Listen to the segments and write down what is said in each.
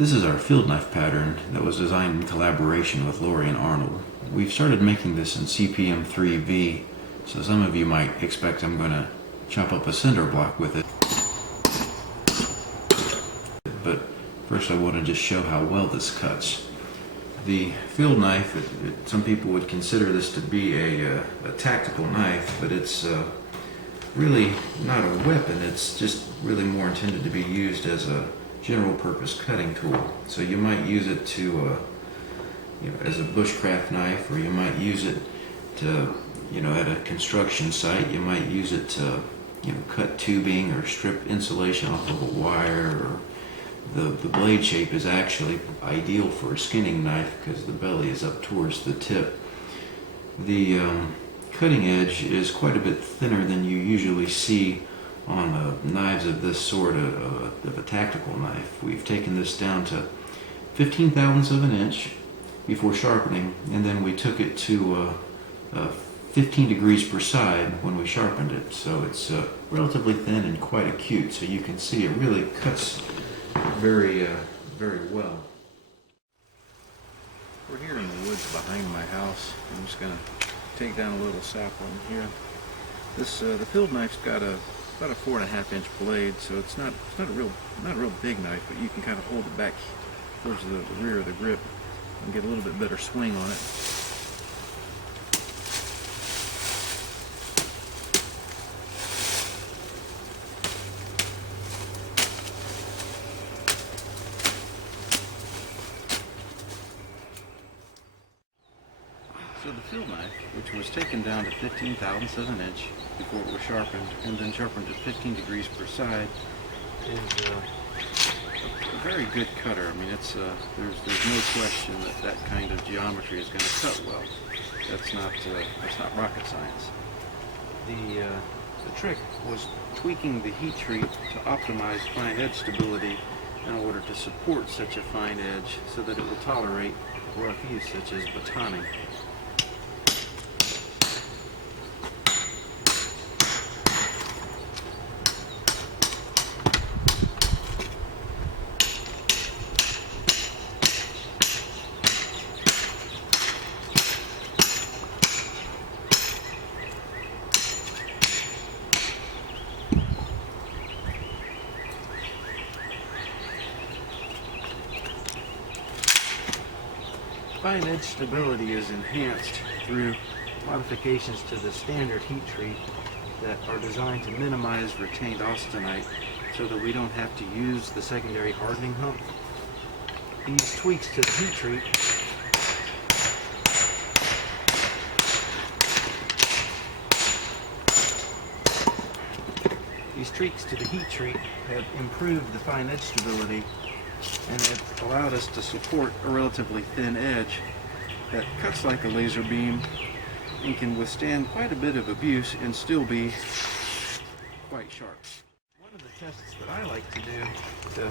This is our field knife pattern that was designed in collaboration with Lori and Arnold. We've started making this in CPM 3V, so some of you might expect I'm going to chop up a cinder block with it. But first I want to just show how well this cuts. The field knife, some people would consider this to be a tactical knife, but it's really not a weapon. It's just really more intended to be used as a general purpose cutting tool. So you might use it to as a bushcraft knife, or you might use it to at a construction site. You might use it to cut tubing or strip insulation off of a wire. Or the blade shape is actually ideal for a skinning knife because the belly is up towards the tip. The cutting edge is quite a bit thinner than you usually see on knives of this sort of a tactical knife. We've taken this down to 15 thousandths of an inch before sharpening, and then we took it to 15 degrees per side when we sharpened it. So it's relatively thin and quite acute, so you can see it really cuts very well. We're here in the woods behind my house. I'm just going to take down a little sapling here. This the field knife's got about a 4.5-inch blade, so it's not a real big knife, but you can kind of hold it back towards the rear of the grip and get a little bit better swing on it. So the field knife, which was taken down to 15 thousandths of an inch before it was sharpened, and then sharpened at 15 degrees per side, is a very good cutter. I mean, it's there's no question that kind of geometry is going to cut well. That's not rocket science. The trick was tweaking the heat treat to optimize fine edge stability in order to support such a fine edge so that it will tolerate rough use such as batoning. Fine edge stability is enhanced through modifications to the standard heat treat that are designed to minimize retained austenite so that we don't have to use the secondary hardening hump. These tweaks to the heat treat have improved the fine edge stability, and it allowed us to support a relatively thin edge that cuts like a laser beam and can withstand quite a bit of abuse and still be quite sharp. One of the tests that I like to do to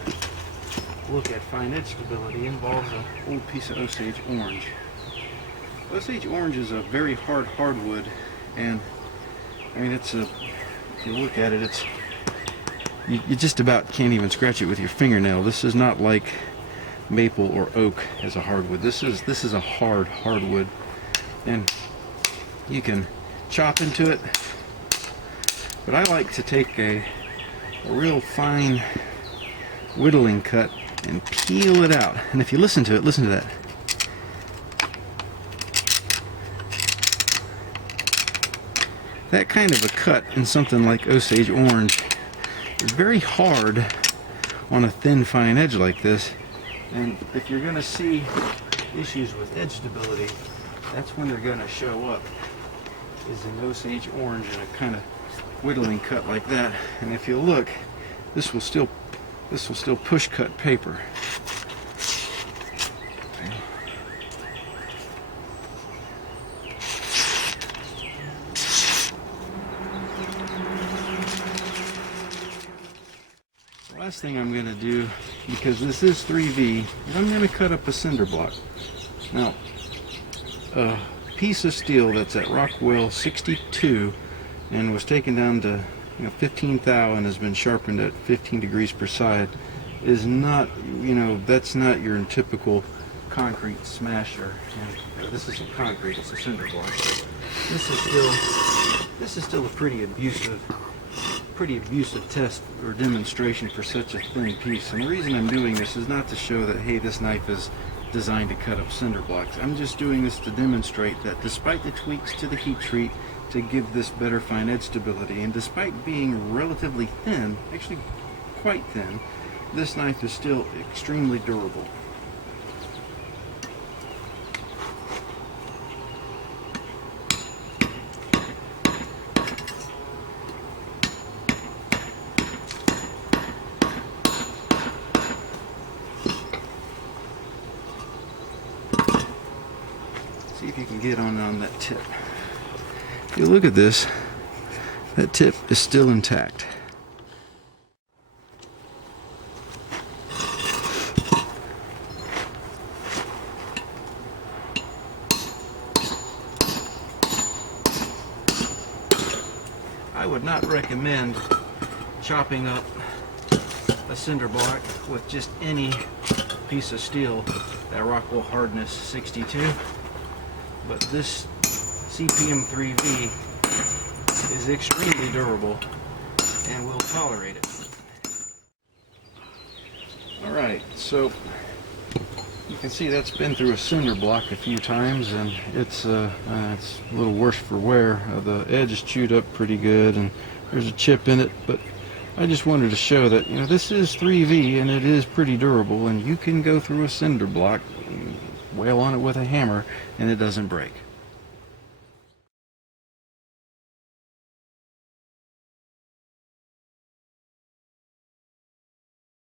look at fine edge stability involves an old piece of Osage orange. Osage orange is a very hard hardwood, and I mean if you look at it, you just about can't even scratch it with your fingernail. This is not like maple or oak as a hardwood. This is a hardwood, and you can chop into it. But I like to take a real fine whittling cut and peel it out. And if you listen to it, listen to that. That kind of a cut in something like Osage orange is very hard on a thin, fine edge like this. And if you're going to see issues with edge stability, that's when they're going to show up, is an Osage orange and a kind of whittling cut like that. And if you look, this will still push cut paper. Last thing I'm going to do, because this is 3V, is I'm going to cut up a cinder block. Now, a piece of steel that's at Rockwell 62 and was taken down to 15 thou and has been sharpened at 15 degrees per side is not, you know, that's not your typical concrete smasher. And this isn't concrete, it's a cinder block. This is still a pretty abusive test or demonstration for such a thin piece. And the reason I'm doing this is not to show that, hey, this knife is designed to cut up cinder blocks. I'm just doing this to demonstrate that despite the tweaks to the heat treat to give this better fine edge stability, and despite being relatively thin, actually quite thin, this knife is still extremely durable. See if you can get on that tip. If you look at this, that tip is still intact. I would not recommend chopping up a cinder block with just any piece of steel, that Rockwell hardness 62. But this CPM 3V is extremely durable and will tolerate it. Alright, so you can see that's been through a cinder block a few times, and it's a little worse for wear. The edge is chewed up pretty good and there's a chip in it, but I just wanted to show that, you know, this is 3V and it is pretty durable, and you can go through a cinder block, wail on it with a hammer, and it doesn't break.